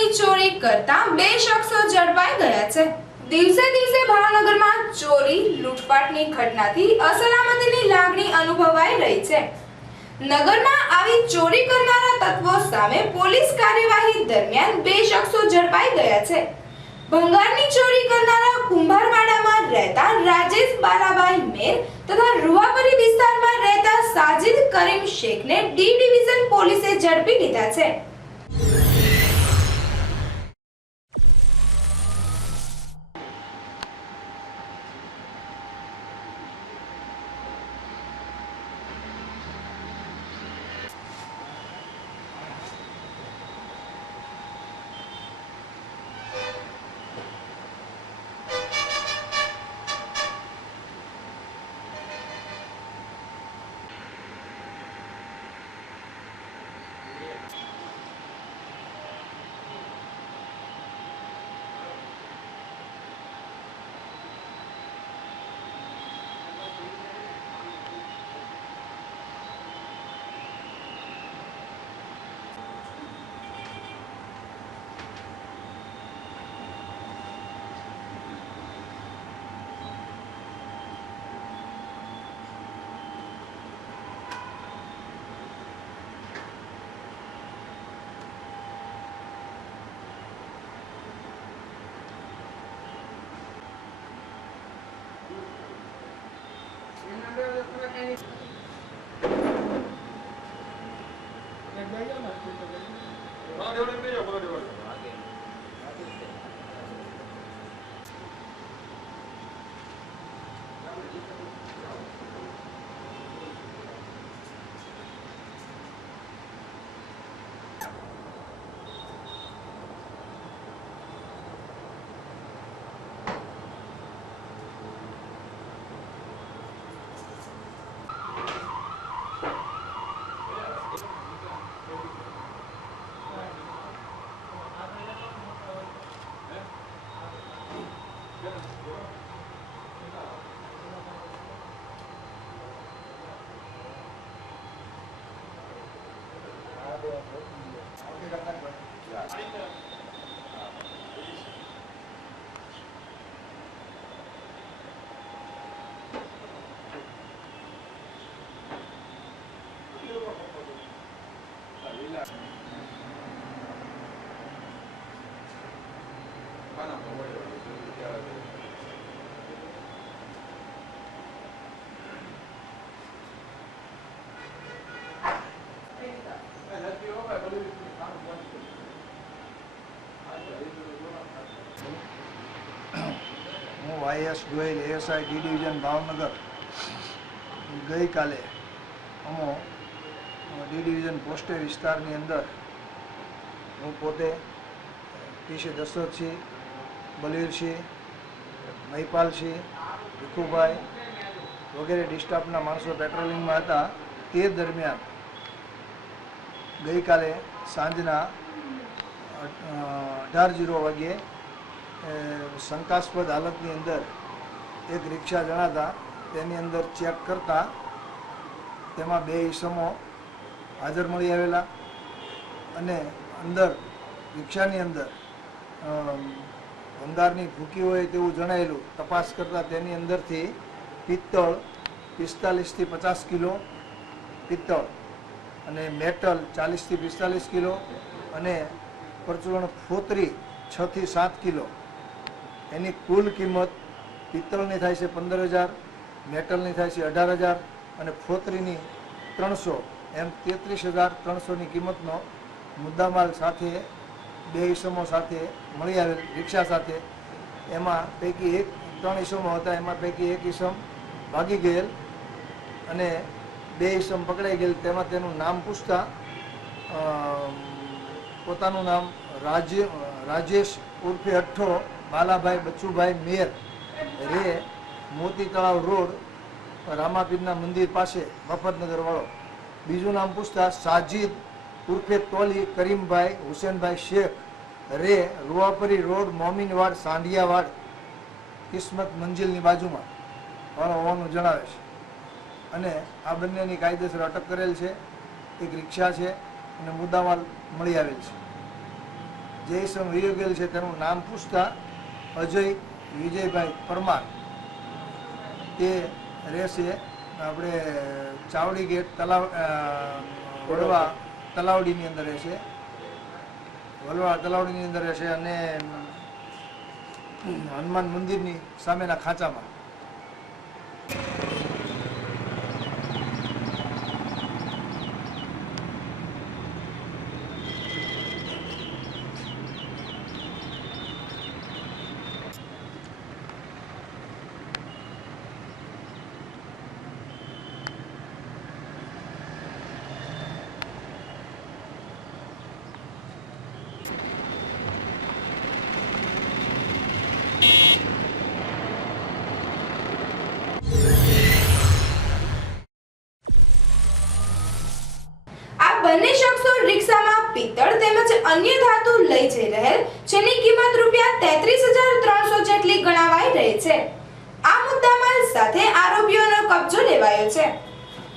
ભંગારની ચોરી કરતા બે શખ્સો ઝડપાઈ ગયા છે। દિવસે દિવસે ભાવનગરમાં ચોરી લૂંટફાટની ઘટનાથી અસલામતીની લાગણી અનુભવાઈ રહી છે। નગરમાં આવી ચોરી કરનારા તત્વો સામે પોલીસ કાર્યવાહી દરમિયાન બે શખ્સો ઝડપાઈ ગયા છે। ભંગારની ચોરી કરનારા કુંભારવાડામાં રહેતા રાજેશ બાલાભાઈ મેર તથા રૂવાપરી વિસ્તારમાં રહેતા સાજિદ કરીમ શેખને ડી ડિવિઝન પોલીસે ઝડપી લીધા છે। હું YS Goyal ASI D division Bhavnagar ગઈકાલે અમો ડી ડિવિઝન પોસ્ટે વિસ્તારની અંદર હું પોતે પીસી દશરથસિંહ, બલવીરસિંહ, મહિપાલસિંહ, ભીખુભાઈ વગેરે ડિસ્ટાફના માણસો પેટ્રોલિંગમાં હતા। તે દરમિયાન ગઈકાલે સાંજના 18:00 વાગ્યે શંકાસ્પદ હાલતની અંદર એક રિક્ષા જણાતા તેની અંદર ચેક કરતા તેમાં બે ઈસમો હાજર મળી આવેલા અને અંદર રિક્ષાની અંદર ભંગારની ભૂકી હોય તેવું જણાયેલું। તપાસ કરતાં તેની અંદરથી પિત્તળ 45 થી 50 કિલો પિત્તળ અને મેટલ 40 થી 45 કિલો અને પરચુરણ ફોતરી 6 થી 7 કિલો એની કુલ કિંમત પિત્તળની થાય છે 15,000, મેટલની થાય છે 18,000 અને ફોતરીની 300 એમ 33,300ની કિંમતનો મુદ્દામાલ સાથે બે ઈસમો સાથે મળી આવેલ રિક્ષા સાથે। એમાં પૈકી 3 ઈસમો હતા, એમાં પૈકી એક ઈસમ ભાગી ગયેલ અને બે ઈસમ પકડાઈ ગયેલ। તેમાં તેનું નામ પૂછતા પોતાનું નામ રાજેશ ઉર્ફે અઠ્ઠો બાલાભાઈ બચુભાઈ મેર રે મોતી તળાવ રોડ રામાપીરના મંદિર પાસે મફતનગર વાળો। બીજું નામ પૂછતા સાજિદ ઉર્ફે તોલી કરીમભાઈ હુસેનભાઈ શેખ રે રૂવાપરી રોડ મોમીનવાડ સાંઢિયાવાડ કિસ્મત મંજિલની બાજુમાં વાળો હોવાનું જણાવે છે અને આ બંનેની કાયદેસર અટક કરેલ છે। એક રિક્ષા છે અને મુદ્દામાલ મળી આવેલ છે, જે ઇસમ વહી ગયેલ છે તેનું નામ પૂછતા અજય વિજયભાઈ પરમાર તે રહેશે આપણે ચાવડી ગેટ વડવા તલાવડીની અંદર રહેશે, વલવા તલાવડીની અંદર રહેશે અને હનુમાન મંદિરની સામેના ખાંચામાં. બંને શખ્સો રિક્ષામાં પિત્તળ તેમજ અન્ય ધાતુ લઈ જઈ રહેલ જેની કિંમત રૂપિયા 33,300 જેટલી ગણાવાઈ રહી છે. આ મુદ્દામાલ સાથે આરોપીઓનો કબજો લેવાયો છે.